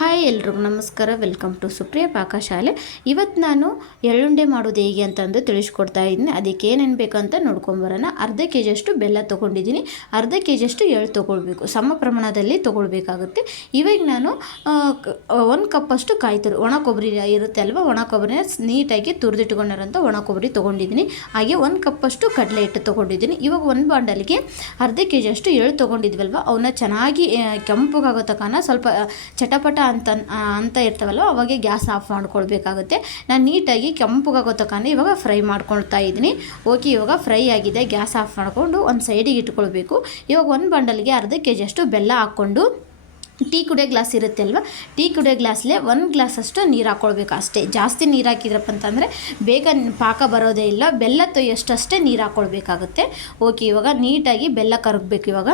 Hi ಎಲ್ರಿಗೂ ನಮಸ್ಕಾರ. Welcome to Supriya ಪಾಕಶಾಲೆ ಇವತ್ತು ನಾನು ಎಳ್ಳುಂಡೆ ಮಾಡೋದು ಹೇಗೆ ಅಂತಂದು ತಿಳಿಸ್ಕೊಡ್ತಾ ಇದ್ದೀನಿ. ಅದಕ್ಕೆ ಏನೇನು ಬೇಕಂತ ನೋಡ್ಕೊಂಬರೋಣ ಅರ್ಧ ಕೆ ಜಿಯಷ್ಟು ಬೆಲ್ಲ ತೊಗೊಂಡಿದ್ದೀನಿ. ಅರ್ಧ ಕೆ ಜಿಯಷ್ಟು ಎಳ್ಳು ತೊಗೊಳ್ಬೇಕು. ಸಮ ಪ್ರಮಾಣದಲ್ಲಿ ತೊಗೊಳ್ಬೇಕಾಗುತ್ತೆ. ಇವಾಗ ನಾನು ಒಂದು ಕಪ್ಪಷ್ಟು ಕಾಯಿ ತುರಿ ಒಣ ಕೊಬ್ಬರಿ ಇರುತ್ತೆ ಅಲ್ವಾ? ಒಣ ಕೊಬ್ಬರಿನ ನೀಟಾಗಿ ತುರಿದಿಟ್ಕೊಂಡಿರೋಂಥ ಒಣ ಕೊಬ್ಬರಿ ತೊಗೊಂಡಿದ್ದೀನಿ. ಹಾಗೆ ಒಂದು ಕಪ್ಪಷ್ಟು ಕಡಲೆ ಹಿಟ್ಟು ತೊಗೊಂಡಿದ್ದೀನಿ. ಇವಾಗ ಒಂದು ಬಾಂಡಲಿಗೆ ಅರ್ಧ ಕೆ ಜಿಯಷ್ಟು ಎಳ್ಳು ತೊಗೊಂಡಿದ್ವಲ್ವ? ಅವನ್ನ ಚೆನ್ನಾಗಿ ಕೆಂಪುಗಾಗೋ ತನಕ ಸ್ವಲ್ಪ ಚಟಪಟ ಅಂತ ಅಂತ ಇರ್ತವಲ್ಲ, ಅವಾಗೆ ಗ್ಯಾಸ್ ಆಫ್ ಮಾಡ್ಕೊಳ್ಬೇಕಾಗುತ್ತೆ. ನಾನು ನೀಟಾಗಿ ಕೆಂಪುಗಾಗೋ ತಕ್ಕಂಡು ಇವಾಗ ಫ್ರೈ ಮಾಡ್ಕೊಳ್ತಾ ಇದ್ದೀನಿ. ಓಕೆ, ಇವಾಗ ಫ್ರೈ ಆಗಿದೆ, ಗ್ಯಾಸ್ ಆಫ್ ಮಾಡಿಕೊಂಡು ಒಂದು ಸೈಡಿಗೆ ಇಟ್ಕೊಳ್ಬೇಕು. ಇವಾಗ ಒಂದು ಬಂಡಲ್ಗೆ ಅರ್ಧ ಕೆ ಜಿಯಷ್ಟು ಬೆಲ್ಲ ಹಾಕ್ಕೊಂಡು ಟೀ ಕುಡಿಯೋ ಗ್ಲಾಸ್ ಇರುತ್ತೆ ಅಲ್ವಾ? ಟೀ ಕುಡಿಯೋ ಗ್ಲಾಸ್ಲೆ ಒಂದು ಗ್ಲಾಸಷ್ಟು ನೀರು ಹಾಕ್ಕೊಳ್ಬೇಕು ಅಷ್ಟೇ. ಜಾಸ್ತಿ ನೀರು ಹಾಕಿದ್ರಪ್ಪ ಅಂತಂದರೆ ಬೇಗ ಪಾಕ ಬರೋದೇ ಇಲ್ಲ. ಬೆಲ್ಲ ತೊಯ್ಯಷ್ಟಷ್ಟೇ ನೀರು ಹಾಕ್ಕೊಳ್ಬೇಕಾಗುತ್ತೆ ಓಕೆ ಇವಾಗ ನೀಟಾಗಿ ಬೆಲ್ಲ ಕರಗಬೇಕು ಇವಾಗ.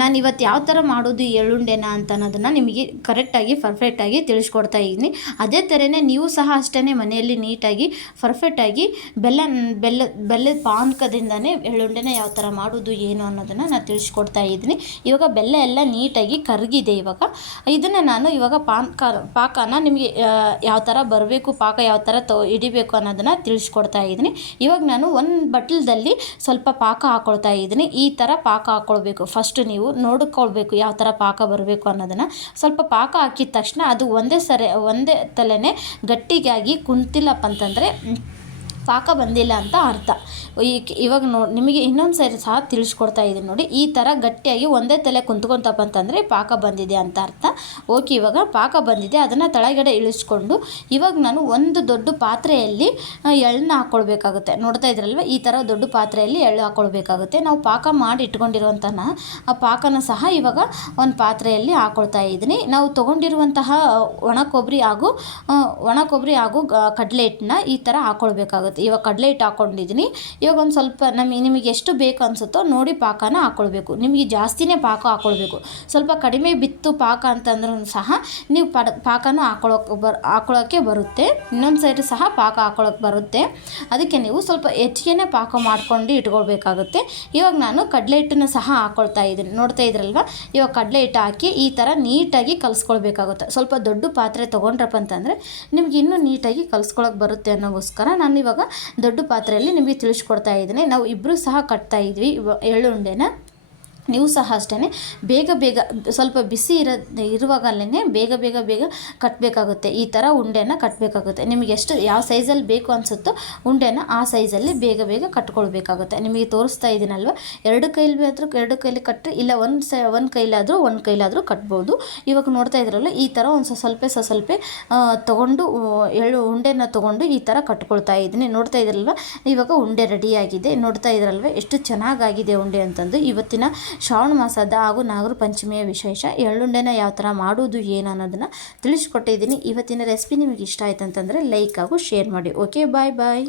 ನಾನು ಇವತ್ತು ಯಾವ ಥರ ಮಾಡೋದು ಎಳ್ಳುಂಡೆನಾ ಅಂತ ಅನ್ನೋದನ್ನು ನಿಮಗೆ ಕರೆಕ್ಟಾಗಿ ಪರ್ಫೆಕ್ಟಾಗಿ ತಿಳಿಸ್ಕೊಡ್ತಾ ಇದ್ದೀನಿ. ಅದೇ ಥರನೇ ನೀವು ಸಹ ಅಷ್ಟೇ ಮನೆಯಲ್ಲಿ ನೀಟಾಗಿ ಪರ್ಫೆಕ್ಟಾಗಿ ಬೆಲ್ಲ ಬೆಲ್ಲ, ಬೆಲ್ಲದ ಪಾನಕದಿಂದನೇ ಎಳ್ಳುಂಡೆನ ಯಾವ ಥರ ಮಾಡೋದು, ಏನು ಅನ್ನೋದನ್ನು ನಾನು ತಿಳಿಸ್ಕೊಡ್ತಾ ಇದ್ದೀನಿ. ಇವಾಗ ಬೆಲ್ಲ ಎಲ್ಲ ನೀಟಾಗಿ ಕರಗಿದೆ ಇವಾಗ. ಇದನ್ನು ನಾನು ಇವಾಗ ಪಾಕ, ಪಾಕನ ನಿಮಗೆ ಯಾವ ಥರ ಬರಬೇಕು, ಪಾಕ ಯಾವ ಥರ ತೊ, ಹಿಡಿಬೇಕು ಅನ್ನೋದನ್ನು ತಿಳಿಸ್ಕೊಡ್ತಾ ಇದ್ದೀನಿ. ಇವಾಗ ನಾನು ಒಂದು ಬಟ್ಲದಲ್ಲಿ ಸ್ವಲ್ಪ ಪಾಕ ಹಾಕ್ಕೊಳ್ತಾ ಇದ್ದೀನಿ. ಈ ಥರ ಪಾಕ ಹಾಕ್ಕೊಳ್ಬೇಕು ಫಸ್ಟ್ ನೀವು ನೋಡ್ಕೊಳ್ಬೇಕು ಯಾವ ಥರ ಪಾಕ ಬರಬೇಕು ಅನ್ನೋದನ್ನು. ಸ್ವಲ್ಪ ಪಾಕ ಹಾಕಿದ ತಕ್ಷಣ ಅದು ಒಂದೇ ಸರಿ, ಒಂದೇ ತಲೆನೇ ಗಟ್ಟಿಗಾಗಿ ಕುಂತಿಲ್ಲಪ್ಪ ಅಂತಂದರೆ ಪಾಕ ಬಂದಿಲ್ಲ ಅಂತ ಅರ್ಥ. ಈ ಇವಾಗ ನೋ, ನಿಮಗೆ ಇನ್ನೊಂದು ಸರಿ ಸಹ ತಿಳಿಸ್ಕೊಡ್ತಾ ಇದ್ದೀನಿ ನೋಡಿ. ಈ ಥರ ಗಟ್ಟಿಯಾಗಿ ಒಂದೇ ತಲೆ ಕುಂತ್ಕೊತಪ್ಪ ಅಂತಂದರೆ ಪಾಕ ಬಂದಿದೆ ಅಂತ ಅರ್ಥ. ಓಕೆ, ಇವಾಗ ಪಾಕ ಬಂದಿದೆ, ಅದನ್ನು ತಳಗಡೆ ಇಳಿಸ್ಕೊಂಡು ಇವಾಗ ನಾನು ಒಂದು ದೊಡ್ಡ ಪಾತ್ರೆಯಲ್ಲಿ ಎಳ್ಳನ್ನ ಹಾಕ್ಕೊಳ್ಬೇಕಾಗುತ್ತೆ ನೋಡ್ತಾ ಇದ್ರಲ್ವ? ಈ ಥರ ದೊಡ್ಡ ಪಾತ್ರೆಯಲ್ಲಿ ಎಳ್ಳು ಹಾಕ್ಕೊಳ್ಬೇಕಾಗುತ್ತೆ ನಾವು ಪಾಕ ಮಾಡಿ ಇಟ್ಕೊಂಡಿರುವಂತಹ, ಆ ಪಾಕನ ಸಹ ಇವಾಗ ಒಂದು ಪಾತ್ರೆಯಲ್ಲಿ ಹಾಕ್ಕೊಳ್ತಾ ಇದ್ದೀನಿ. ನಾವು ತೊಗೊಂಡಿರುವಂತಹ ಒಣ ಕೊಬ್ಬರಿ ಹಾಗೂ ಒಣ ಕೊಬ್ಬರಿ ಹಾಗೂ ಕಡಲೆ ಹಿಟ್ಟನ್ನ ಈ ಥರ ಹಾಕ್ಕೊಳ್ಬೇಕಾಗುತ್ತೆ ಇವಾಗ ಕಡಲೆ ಹಿಟ್ಟು ಹಾಕ್ಕೊಂಡಿದ್ದೀನಿ ಇವಾಗ ಒಂದು ಸ್ವಲ್ಪ ನಮಗೆ ನಿಮಗೆ ಎಷ್ಟು ಬೇಕು ಅನಿಸುತ್ತೋ ನೋಡಿ ಪಾಕನ ಹಾಕ್ಕೊಳ್ಬೇಕು ನಿಮಗೆ ಜಾಸ್ತಿನೇ ಪಾಕ ಹಾಕ್ಕೊಳ್ಬೇಕು ಸ್ವಲ್ಪ ಕಡಿಮೆ ಬಿತ್ತು ಪಾಕ ಅಂತಂದ್ರೂ ಸಹ ನೀವು ಪಡ, ಪಾಕನೂ ಹಾಕ್ಕೊಳಕ್ಕೆ ಬರ್ ಹಾಕ್ಕೊಳ್ಳೋಕ್ಕೆ ಬರುತ್ತೆ. ಇನ್ನೊಂದು ಸೈಡ್ ಸಹ ಪಾಕ ಹಾಕ್ಕೊಳಕ್ಕೆ ಬರುತ್ತೆ. ಅದಕ್ಕೆ ನೀವು ಸ್ವಲ್ಪ ಹೆಚ್ಚಿಗೆನೇ ಪಾಕ ಮಾಡ್ಕೊಂಡು ಇಟ್ಕೊಳ್ಬೇಕಾಗುತ್ತೆ. ಇವಾಗ ನಾನು ಕಡಲೆ ಹಿಟ್ಟನ್ನು ಸಹ ಹಾಕ್ಕೊಳ್ತಾ ಇದ್ದೀನಿ. ನೋಡ್ತಾ ಇದ್ರಲ್ವ? ಇವಾಗ ಕಡಲೆ ಹಿಟ್ಟು ಹಾಕಿ ಈ ಥರ ನೀಟಾಗಿ ಕಲಿಸ್ಕೊಳ್ಬೇಕಾಗುತ್ತೆ. ಸ್ವಲ್ಪ ದೊಡ್ಡ ಪಾತ್ರೆ ತೊಗೊಂಡ್ರಪ್ಪ ಅಂತಂದರೆ ನಿಮ್ಗೆ ಇನ್ನೂ ನೀಟಾಗಿ ಕಲಿಸ್ಕೊಳಕ್ಕೆ ಬರುತ್ತೆ ಅನ್ನೋಗೋಸ್ಕರ ನಾನು ಇವಾಗ ದೊಡ್ಡ ಪಾತ್ರೆಯಲ್ಲಿ ನಿಮಗೆ ತಿಳಿಸ್ಕೊಡ್ತಾ ಇದ್ದೀನಿ. ನಾವು ಇಬ್ಬರು ಸಹ ಕಟ್ತಾ ಇದ್ವಿ. ಎಳ್ಳುಂಡೆನ ನೀವು ಸಹ ಅಷ್ಟೇ ಬೇಗ ಬೇಗ ಸ್ವಲ್ಪ ಬಿಸಿ ಇರೋ ಇರುವಾಗಲೇ ಬೇಗ ಬೇಗ ಬೇಗ ಕಟ್ಟಬೇಕಾಗುತ್ತೆ ಈ ಥರ ಉಂಡೆನ ಕಟ್ಟಬೇಕಾಗುತ್ತೆ ನಿಮಗೆ ಎಷ್ಟು ಯಾವ ಸೈಜಲ್ಲಿ ಬೇಕು ಅನಿಸುತ್ತೋ ಉಂಡೆನ ಆ ಸೈಜಲ್ಲಿ ಬೇಗ ಬೇಗ ಕಟ್ಕೊಳ್ಬೇಕಾಗುತ್ತೆ. ನಿಮಗೆ ತೋರಿಸ್ತಾ ಇದ್ದೀನಲ್ವ? ಎರಡು ಕೈಲಿ ಆದರೂ ಎರಡು ಕೈಲಿ ಕಟ್ಟರೆ ಇಲ್ಲ ಒಂದು ಸ ಒಂದು ಕೈಲಾದರೂ ಒಂದು ಕೈಲಾದರೂ ಕಟ್ಬೋದು. ಇವಾಗ ನೋಡ್ತಾ ಇದ್ರಲ್ಲ, ಈ ಥರ ಒಂದು ಸ್ವಲ್ಪ ಸ್ವಲ್ಪ ತೊಗೊಂಡು ಎಳ್ಳು ಉಂಡೆನ ತಗೊಂಡು ಈ ಥರ ಕಟ್ಕೊಳ್ತಾ ಇದ್ದೀನಿ. ನೋಡ್ತಾ ಇದ್ರಲ್ವ? ಇವಾಗ ಉಂಡೆ ರೆಡಿಯಾಗಿದೆ ನೋಡ್ತಾ ಇದ್ರಲ್ವ? ಎಷ್ಟು ಚೆನ್ನಾಗಾಗಿದೆ ಉಂಡೆ ಅಂತಂದು. ಇವತ್ತಿನ ಶ್ರಾವಣ ಮಾಸದ ಹಾಗೂ ನಾಗರ ಪಂಚಮಿಯ ವಿಶೇಷ. ಎಳ್ಳುಂಡೆನ ಯಾವ ಥರ ಮಾಡೋದು ಏನು ಅನ್ನೋದನ್ನು ತಿಳಿಸ್ಕೊಟ್ಟಿದ್ದೀನಿ. ಇವತ್ತಿನ ರೆಸಿಪಿ ನಿಮಗೆ ಇಷ್ಟ ಆಯ್ತು ಅಂತಂದರೆ ಲೈಕ್ ಹಾಗೂ ಶೇರ್ ಮಾಡಿ. ಓಕೆ ಬಾಯ್ ಬಾಯ್